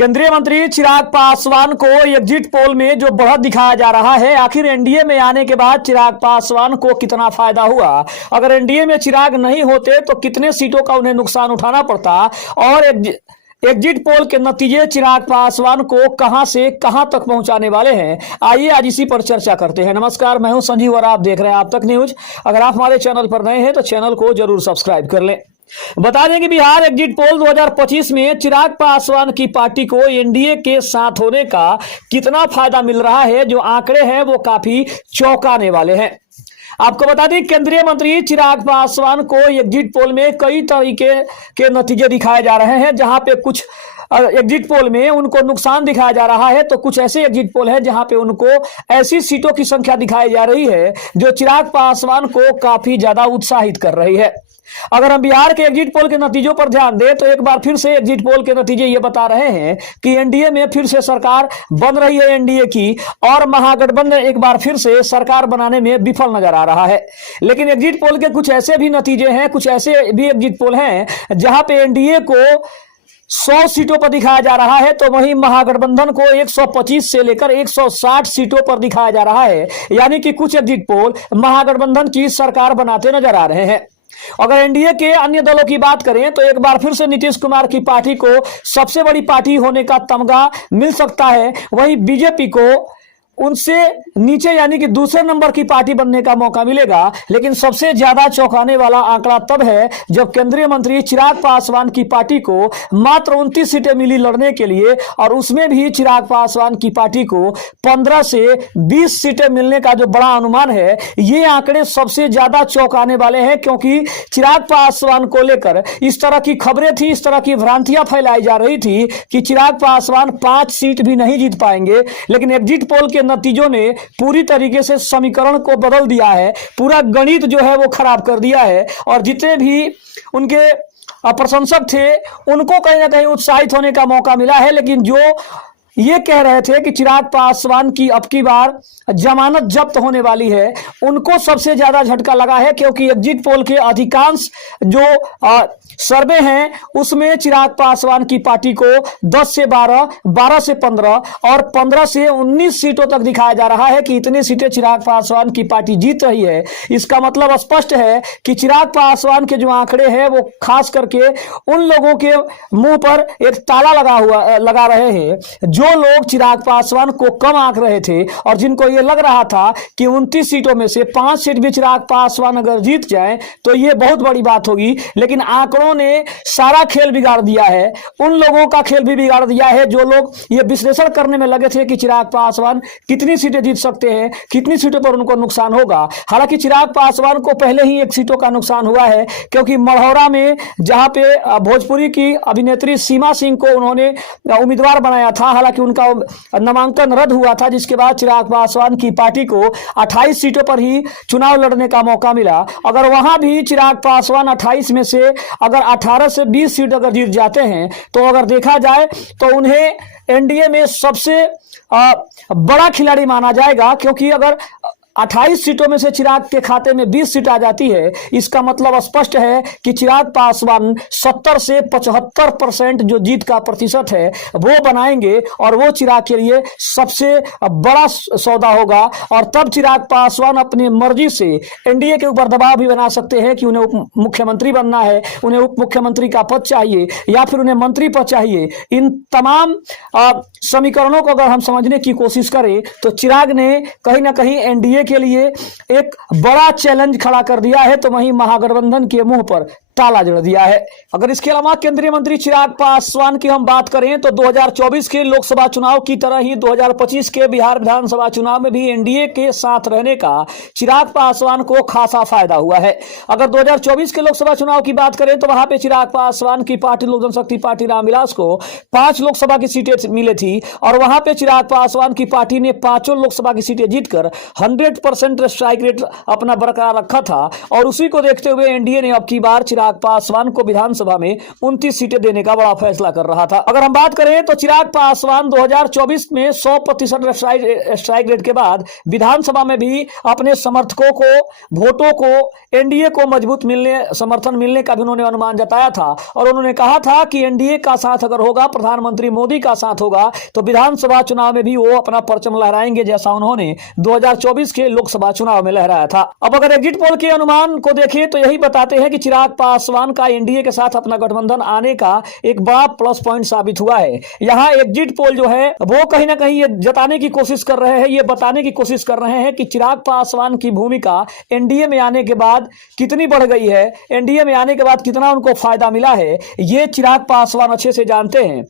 केंद्रीय मंत्री चिराग पासवान को एग्जिट पोल में जो बढ़त दिखाया जा रहा है, आखिर एनडीए में आने के बाद चिराग पासवान को कितना फायदा हुआ? अगर एनडीए में चिराग नहीं होते तो कितने सीटों का उन्हें नुकसान उठाना पड़ता? और एग्जिट पोल के नतीजे चिराग पासवान को कहां से कहां तक पहुंचाने वाले हैं? आइए आज इसी पर चर्चा करते हैं। नमस्कार, मैं हूं संजीव और आप देख रहे हैं आप तक न्यूज। अगर आप हमारे चैनल पर नए हैं तो चैनल को जरूर सब्सक्राइब कर लें। बता दें कि बिहार एग्जिट पोल 2025 में चिराग पासवान की पार्टी को एनडीए के साथ होने का कितना फायदा मिल रहा है, जो आंकड़े हैं वो काफी चौंकाने वाले हैं। आपको बता दें, केंद्रीय मंत्री चिराग पासवान को एग्जिट पोल में कई तरीके के नतीजे दिखाए जा रहे हैं। जहां पे कुछ एग्जिट पोल में उनको नुकसान दिखाया जा रहा है, तो कुछ ऐसे एग्जिट पोल है जहां पे उनको ऐसी सीटों की संख्या दिखाई जा रही है जो चिराग पासवान को काफी ज्यादा उत्साहित कर रही है। अगर हम बिहार के एग्जिट पोल के नतीजों पर ध्यान दें तो एक बार फिर से एग्जिट पोल के नतीजे ये बता रहे हैं कि एनडीए में फिर से सरकार बन रही है एनडीए की, और महागठबंधन एक बार फिर से सरकार बनाने में विफल नजर आ रहा है। लेकिन एग्जिट पोल के कुछ ऐसे भी नतीजे हैं, कुछ ऐसे भी एग्जिट पोल हैं जहां पे एनडीए को 100 सीटों पर दिखाया जा रहा है, तो वहीं महागठबंधन को 125 से लेकर 160 सीटों पर दिखाया जा रहा है। यानी कि कुछ एग्जिट पोल महागठबंधन की सरकार बनाते नजर आ रहे हैं। अगर एनडीए के अन्य दलों की बात करें तो एक बार फिर से नीतीश कुमार की पार्टी को सबसे बड़ी पार्टी होने का तमगा मिल सकता है। वहीं बीजेपी को उनसे नीचे यानी कि दूसरे नंबर की पार्टी बनने का मौका मिलेगा। लेकिन सबसे ज्यादा चौंकाने वाला आंकड़ा तब है जब केंद्रीय मंत्री चिराग पासवान की पार्टी को मात्र 29 सीटें मिली लड़ने के लिए, और उसमें भी चिराग पासवान की पार्टी को 15 से 20 सीटें मिलने का जो बड़ा अनुमान है, ये आंकड़े सबसे ज्यादा चौंकाने वाले हैं। क्योंकि चिराग पासवान को लेकर इस तरह की खबरें थी, इस तरह की भ्रांतियां फैलाई जा रही थी कि चिराग पासवान 5 सीट भी नहीं जीत पाएंगे। लेकिन एग्जिट पोल के नतीजों ने पूरी तरीके से समीकरण को बदल दिया है, पूरा गणित जो है वो खराब कर दिया है। और जितने भी उनके प्रशंसक थे उनको कहीं ना कहीं उत्साहित होने का मौका मिला है। लेकिन जो ये कह रहे थे कि चिराग पासवान की अब की बार जमानत जब्त होने वाली है, उनको सबसे ज्यादा झटका लगा है। क्योंकि एग्जिट पोल के अधिकांश जो सर्वे हैं उसमें चिराग पासवान की पार्टी को 10 से 12, 12 से 15 और 15 से 19 सीटों तक दिखाया जा रहा है कि इतनी सीटें चिराग पासवान की पार्टी जीत रही है। इसका मतलब स्पष्ट है कि चिराग पासवान के जो आंकड़े हैं वो खास करके उन लोगों के मुंह पर एक ताला लगा रहे हैं जो लोग चिराग पासवान को कम आंक रहे थे, और जिनको ये लग रहा था कि 29 सीटों में से 5 सीट भी चिराग पासवान अगर जीत जाए तो ये बहुत बड़ी बात होगी। लेकिन आंकड़ों ने सारा खेल बिगाड़ दिया है, उन लोगों का खेल भी बिगाड़ दिया है जो लोग ये विश्लेषण करने में लगे थे कि चिराग पासवान कितनी सीटें जीत सकते हैं, कितनी सीटों पर उनको नुकसान होगा। हालांकि चिराग पासवान को पहले ही 1 सीटों का नुकसान हुआ है, क्योंकि मढ़ौरा में जहां पे भोजपुरी की अभिनेत्री सीमा सिंह को उन्होंने उम्मीदवार बनाया था, हालांकि उनका नामांकन रद्द हुआ था, जिसके बाद चिराग पासवान की पार्टी को 28 सीटों पर ही चुनाव लड़ने का मौका मिला। अगर वहां भी चिराग पासवान 28 में से अगर 18 से 20 सीट अगर जीत जाते हैं तो अगर देखा जाए तो उन्हें एनडीए में सबसे बड़ा खिलाड़ी माना जाएगा। क्योंकि अगर 28 सीटों में से चिराग के खाते में 20 सीट आ जाती है, इसका मतलब स्पष्ट है कि चिराग पासवान 70 से 75% जो जीत का प्रतिशत है वो बनाएंगे, और वो चिराग के लिए सबसे बड़ा सौदा होगा। और तब चिराग पासवान अपनी मर्जी से एनडीए के ऊपर दबाव भी बना सकते हैं कि उन्हें उप मुख्यमंत्री बनना है, उन्हें उप मुख्यमंत्री का पद चाहिए या फिर उन्हें मंत्री पद चाहिए। इन तमाम समीकरणों को अगर हम समझने की कोशिश करें तो चिराग ने कहीं ना कहीं एनडीए के लिए एक बड़ा चैलेंज खड़ा कर दिया है, तो वहीं महागठबंधन के मुंह पर ताला जड़ दिया है। अगर इसके अलावा केंद्रीय मंत्री चिराग पासवान की हम बात करें तो 2024 के लोकसभा चुनाव की तरह ही 2025 के बिहार विधानसभा चुनाव में भी एनडीए के साथ रहने का चिराग पासवान को खासा फायदा हुआ है। अगर 2024 के लोकसभा चुनाव की बात करें तो वहां पे चिराग पासवान की पार्टी लोक जनशक्ति पार्टी रामविलास को 5 लोकसभा की सीटें मिली थी, और वहां पे चिराग पासवान की पार्टी ने 5 लोकसभा की सीटें जीतकर 100% स्ट्राइक रेट अपना बरकरार रखा था। और उसी को देखते हुए एनडीए ने अब की बार चिराग चिराग पासवान को विधानसभा में 29 सीटें देने का बड़ा फैसला कर रहा था। अगर हम बात करें तो चिराग पासवान 2024 में 100% स्ट्राइक रेट के बाद विधानसभा में भी अपने समर्थकों को, वोटों को, एनडीए को मजबूत समर्थन मिलने का भी उन्होंने अनुमान जताया था और उन्होंने कहा था कि एनडीए का साथ अगर होगा, प्रधानमंत्री मोदी का साथ होगा, तो विधानसभा चुनाव में भी वो अपना परचम लहराएंगे, जैसा उन्होंने 2024 के लोकसभा चुनाव में लहराया था। अब अगर एग्जिट पोल के अनुमान को देखें तो यही बताते हैं कि चिराग पासवान का एनडीए के साथ अपना गठबंधन आने का एक बड़ा प्लस पॉइंट साबित हुआ है। यहाँ एग्जिट पोल जो है वो कहीं ना कहीं ये जताने की कोशिश कर रहे हैं, ये बताने की कोशिश कर रहे हैं कि चिराग पासवान की भूमिका एनडीए में आने के बाद कितनी बढ़ गई है, एनडीए में आने के बाद कितना उनको फायदा मिला है, ये चिराग पासवान अच्छे से जानते हैं।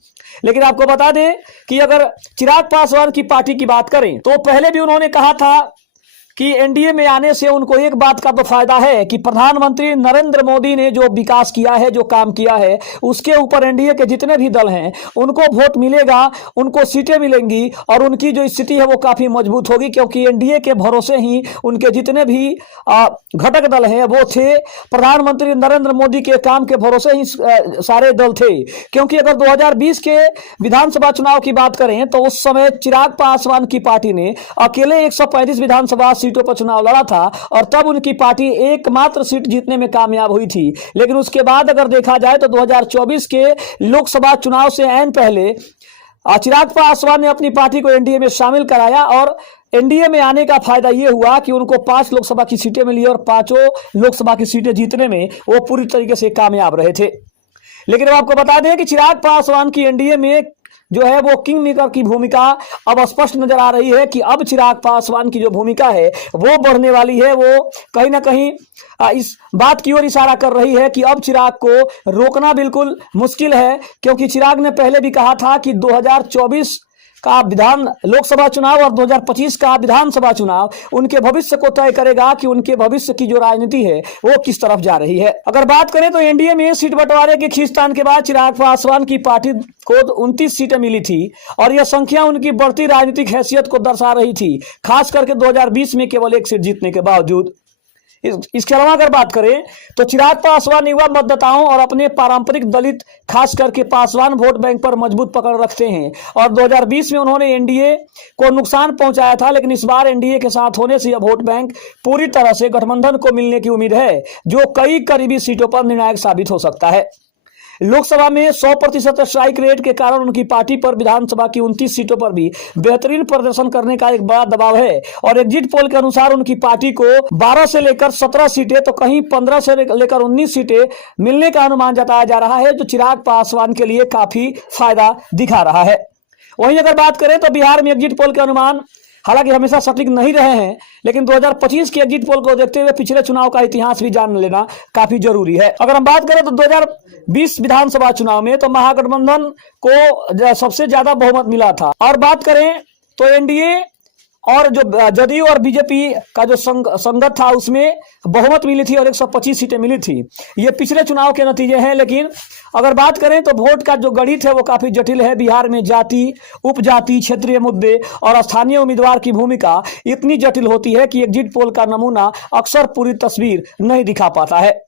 लेकिन आपको बता दें कि अगर चिराग पासवान की पार्टी की बात करें तो पहले भी उन्होंने कहा था कि एनडीए में आने से उनको एक बात का तो फायदा है कि प्रधानमंत्री नरेंद्र मोदी ने जो विकास किया है, जो काम किया है, उसके ऊपर एनडीए के जितने भी दल हैं उनको वोट मिलेगा, उनको सीटें मिलेंगी और उनकी जो स्थिति है वो काफी मजबूत होगी, क्योंकि एनडीए के भरोसे ही उनके जितने भी घटक दल हैं वो थे, प्रधानमंत्री नरेंद्र मोदी के काम के भरोसे ही सारे दल थे। क्योंकि अगर 2020 के विधानसभा चुनाव की बात करें तो उस समय चिराग पासवान की पार्टी ने अकेले 135 विधानसभा सीटों पर चुनाव लड़ा था और तब उनकी पार्टी एकमात्र सीट जीतने में कामयाब हुई थी। लेकिन उसके बाद अगर देखा जाए तो 2024 के लोकसभा चुनाव से ऐन पहले चिराग पासवान ने अपनी पार्टी को एनडीए में शामिल कराया और एनडीए में आने का फायदा यह हुआ कि उनको 5 लोकसभा की सीटें मिली और 5 लोकसभा की सीटें जीतने में वो पूरी तरीके से कामयाब रहे थे। लेकिन अब आपको बता दें कि चिराग पासवान की एनडीए में जो है वो किंग मेकर की भूमिका अब स्पष्ट नजर आ रही है कि अब चिराग पासवान की जो भूमिका है वो बढ़ने वाली है। वो कहीं ना कहीं इस बात की ओर इशारा कर रही है कि अब चिराग को रोकना बिल्कुल मुश्किल है, क्योंकि चिराग ने पहले भी कहा था कि 2024 का लोकसभा चुनाव और 2025 का विधानसभा चुनाव उनके भविष्य को तय करेगा कि उनके भविष्य की जो राजनीति है वो किस तरफ जा रही है। अगर बात करें तो एनडीए में सीट बंटवारे के खींचतान के बाद चिराग पासवान की पार्टी को 29 सीटें मिली थी और यह संख्या उनकी बढ़ती राजनीतिक हैसियत को दर्शा रही थी, खास करके 2020 में केवल 1 सीट जीतने के बावजूद। इसके अलावा अगर बात करें तो चिराग पासवान युवा मतदाताओं और अपने पारंपरिक दलित खास करके पासवान वोट बैंक पर मजबूत पकड़ रखते हैं और 2020 में उन्होंने एनडीए को नुकसान पहुंचाया था, लेकिन इस बार एनडीए के साथ होने से यह वोट बैंक पूरी तरह से गठबंधन को मिलने की उम्मीद है, जो कई करीबी सीटों पर निर्णायक साबित हो सकता है। लोकसभा में 100% स्ट्राइक रेट के कारण उनकी पार्टी पर विधानसभा की 29 सीटों पर भी बेहतरीन प्रदर्शन करने का एक बड़ा दबाव है और एग्जिट पोल के अनुसार उनकी पार्टी को 12 से लेकर 17 सीटें तो कहीं 15 से लेकर 19 सीटें मिलने का अनुमान जताया जा रहा है, जो चिराग पासवान के लिए काफी फायदा दिखा रहा है। वहीं अगर बात करें तो बिहार में एग्जिट पोल के अनुमान हालांकि हमेशा सटीक नहीं रहे हैं, लेकिन 2025 के एग्जिट पोल को देखते हुए पिछले चुनाव का इतिहास भी जान लेना काफी जरूरी है। अगर हम बात करें तो 2020 विधानसभा चुनाव में तो महागठबंधन को सबसे ज्यादा बहुमत मिला था और बात करें तो एनडीए और जो जदयू और बीजेपी का जो संगत था उसमें बहुमत मिली थी और 125 सीटें मिली थी। ये पिछले चुनाव के नतीजे हैं, लेकिन अगर बात करें तो वोट का जो गणित है वो काफी जटिल है। बिहार में जाति, उपजाति, क्षेत्रीय मुद्दे और स्थानीय उम्मीदवार की भूमिका इतनी जटिल होती है कि एग्जिट पोल का नमूना अक्सर पूरी तस्वीर नहीं दिखा पाता है।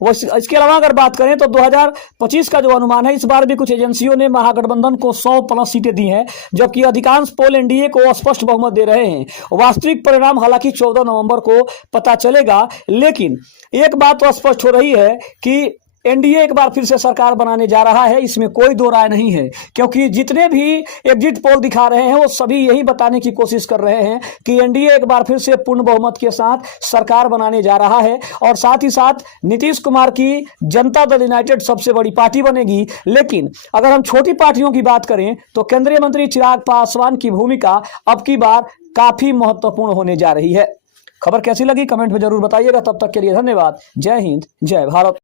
वो इसके अलावा अगर बात करें तो 2025 का जो अनुमान है, इस बार भी कुछ एजेंसियों ने महागठबंधन को 100+ सीटें दी हैं, जबकि अधिकांश पोल एनडीए को स्पष्ट बहुमत दे रहे हैं। वास्तविक परिणाम हालांकि 14 नवंबर को पता चलेगा, लेकिन एक बात तो स्पष्ट हो रही है कि एनडीए एक बार फिर से सरकार बनाने जा रहा है, इसमें कोई दो राय नहीं है, क्योंकि जितने भी एग्जिट पोल दिखा रहे हैं वो सभी यही बताने की कोशिश कर रहे हैं कि एनडीए एक बार फिर से पूर्ण बहुमत के साथ सरकार बनाने जा रहा है और साथ ही साथ नीतीश कुमार की जनता दल यूनाइटेड सबसे बड़ी पार्टी बनेगी। लेकिन अगर हम छोटी पार्टियों की बात करें तो केंद्रीय मंत्री चिराग पासवान की भूमिका अब की बार काफी महत्वपूर्ण होने जा रही है। खबर कैसी लगी कमेंट में जरूर बताइएगा। तब तक के लिए धन्यवाद। जय हिंद, जय भारत।